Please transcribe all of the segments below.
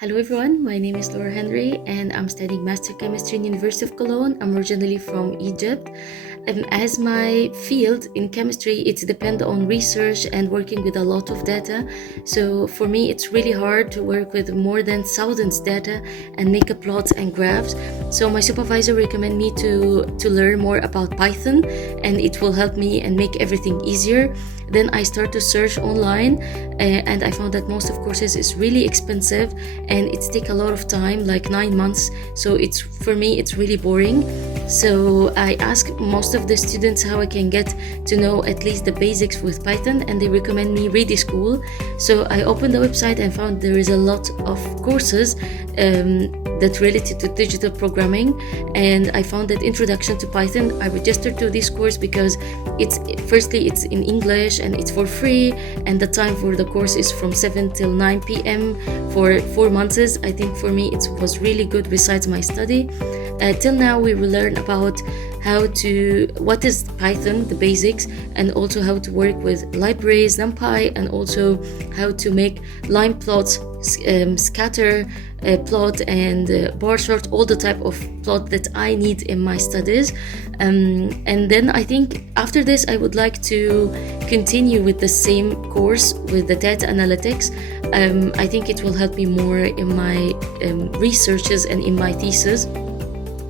Hello everyone, my name is Lora Hana and I'm studying Master Chemistry in University of Cologne. I'm originally from Egypt. As my field in chemistry, it depends on research and working with a lot of data. So for me, it's really hard to work with more than thousands data and make a plots and graphs. So my supervisor recommended me to learn more about Python, and it will help me and make everything easier. Then I start to search online and I found that most of courses is really expensive and it takes a lot of time, like 9 months. So for me it's really boring. So I asked most of the students how I can get to know at least the basics with Python, and they recommend me ReDI School. So I opened the website and found there is a lot of courses that related to digital programming, and I found that Introduction to Python. I registered to this course because it's in English and it's for free, and the time for the course is from 7 till 9 p.m. for 4 months. I think for me it was really good besides my study. Till now we will learn about what is Python, the basics, and also how to work with libraries, NumPy, and also how to make line plots, scatter plot, and bar chart, all the type of plot that I need in my studies. And then I think after this I would like to continue with the same course with the data analytics. I think it will help me more in my researches and in my thesis.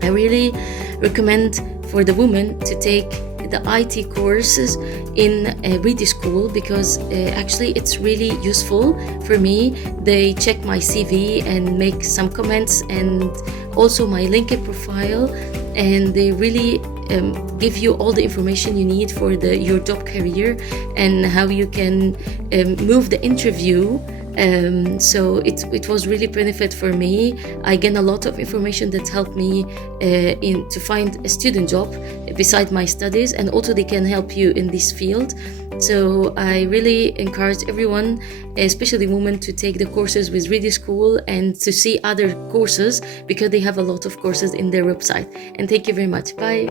I really recommend for the women to take the IT courses in ReDI School because actually it's really useful for me. They check my CV and make some comments and also my LinkedIn profile, and they really give you all the information you need for your job career and how you can move the interview. So it was really benefit for me. I gained a lot of information that helped me to find a student job beside my studies, and also they can help you in this field. So I really encourage everyone, especially women, to take the courses with ReDI School and to see other courses because they have a lot of courses in their website. And thank you very much. Bye.